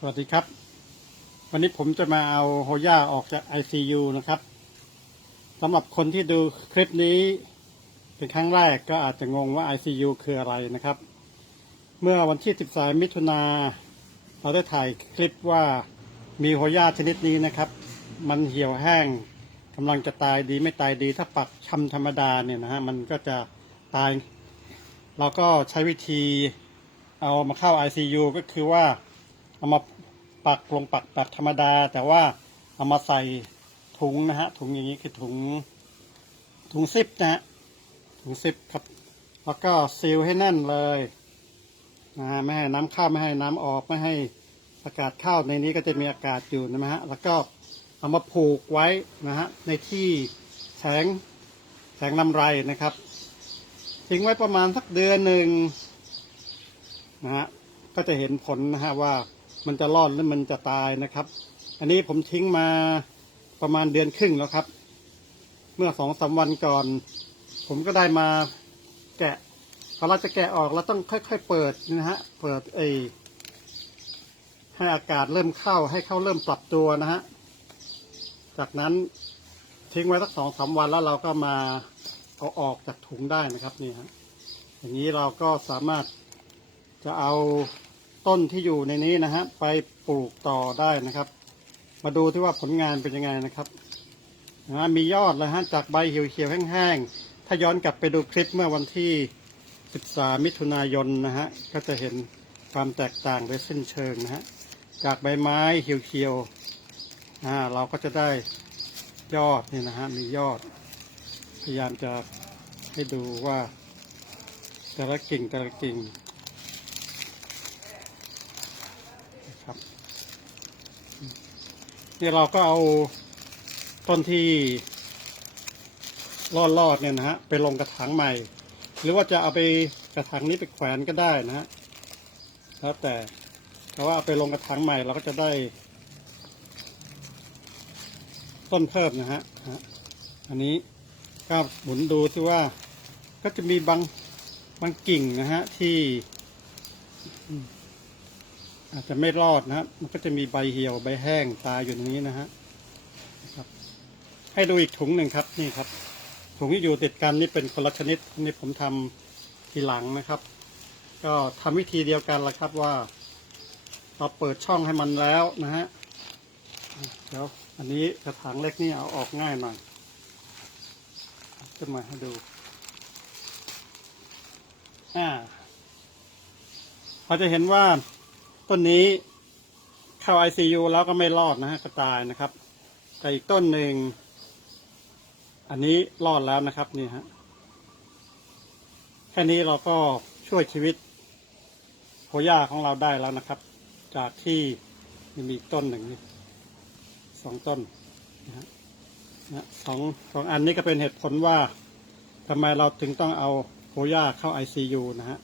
สวัสดีครับ วันนี้ผมจะมาเอาโฮย่าออกจาก ICU นะครับสำหรับคนที่ดูคลิปนี้เป็นครั้งแรกก็อาจจะงงว่า ICU คืออะไรนะครับ เมื่อวันที่ 13 มิถุนาเราได้ถ่ายคลิปว่ามีโฮย่าชนิดนี้นะครับ มันเหี่ยวแห้งกำลังจะตายดีไม่ตายดีถ้าปักชำธรรมดาเนี่ยนะฮะมันก็จะตาย เราก็ใช้วิธีเอามาเข้า ICU ก็คือว่า เอามาปักลงปักแบบธรรมดา แต่ว่าเอามาใส่ถุงนะฮะถุงอย่างนี้คือถุงถุงซิปนะฮะถุงซิปครับ แล้วก็ซีลให้แน่นเลยนะฮะไม่ให้น้ำเข้าไม่ให้น้ำออกไม่ให้อากาศเข้าในนี้ก็จะมีอากาศอยู่นะฮะแล้วก็เอามาผูกไว้นะฮะในที่แสงแสงลำไรนะครับ ทิ้งไว้ประมาณสักเดือนหนึ่งนะฮะก็จะเห็นผลนะฮะว่า มันจะรอดหรือมันจะตายนะครับ อันนี้ผมทิ้งมาประมาณเดือนครึ่งแล้วครับ เมื่อสองสามวันก่อน ผมก็ได้มาแกะพอเราจะแกะออกเราต้องค่อย ๆ เปิดนะฮะ เปิดไอให้อากาศเริ่มเข้าให้เข้าเริ่มปรับตัวนะฮะ จากนั้นทิ้งไว้สักสองสามวันแล้วเราก็มาเอาออกจากถุงได้นะครับนี่ฮะอย่างนี้เราก็สามารถจะเอา ต้นที่อยู่ในนี้นะฮะไปปลูกต่อได้นะครับ มาดูที่ว่าผลงานเป็นยังไงนะครับนะมียอดเลยฮะจากใบเขียวๆแห้งๆถ้าย้อนกลับไปดูคลิปเมื่อวันที่ 13 มิถุนายนนะฮะก็จะเห็นความแตกต่างโดยสิ้นเชิงนะฮะจากใบไม้เขียวๆอ่าเราก็จะได้ยอดนี่นะฮะมียอด พยายามจะให้ดูว่าแต่ละกิ่งแต่ละกิ่งนะ ครับนี่เราก็เอาต้นที่รอดๆเนี่ยนะฮะไปลงกระถางใหม่ หรือว่าจะเอาไปกระถางนี้ไปแขวนก็ได้นะฮะแล้วแต่แต่ว่าเอาไปลงกระถางใหม่เราก็จะได้ ต้นเพิ่มนะฮะอันนี้ก็หมุนดูที่ว่าก็จะมีบางบางกิ่งนะฮะที่ อาจจะไม่รอดนะฮะมันก็จะมีใบเหี่ยวใบแห้งตายอยู่ตรงนี้นะฮะครับ ให้ดูอีกถุงหนึ่งครับนี่ครับ ถุงที่อยู่ติดกันนี่เป็นคนละชนิดนี่ผมทำทีหลังนะครับ ก็ทำวิธีเดียวกันละครับว่า เราเปิดช่องให้มันแล้วนะฮะเดี๋ยวอันนี้กระถางเล็กนี่เอาออกง่ายหน่อยขึ้นมาให้ดูอ่าเราจะเห็นว่า ต้นนี้เข้า ICU แล้วก็ไม่รอดนะฮะก็ตายนะครับแต่อีกต้นหนึ่ง อันนี้รอดแล้วนะครับนี่ฮะแค่นี้เราก็ช่วยชีวิตโหย่าของเราได้แล้วนะครับ จากที่มีอีกต้นหนึ่งนี่สองต้นนะฮะนะสองสองอันนี้ก็เป็นเหตุผลว่าทำไมเราถึงต้องเอาโหย่าเข้า ICU นะฮะ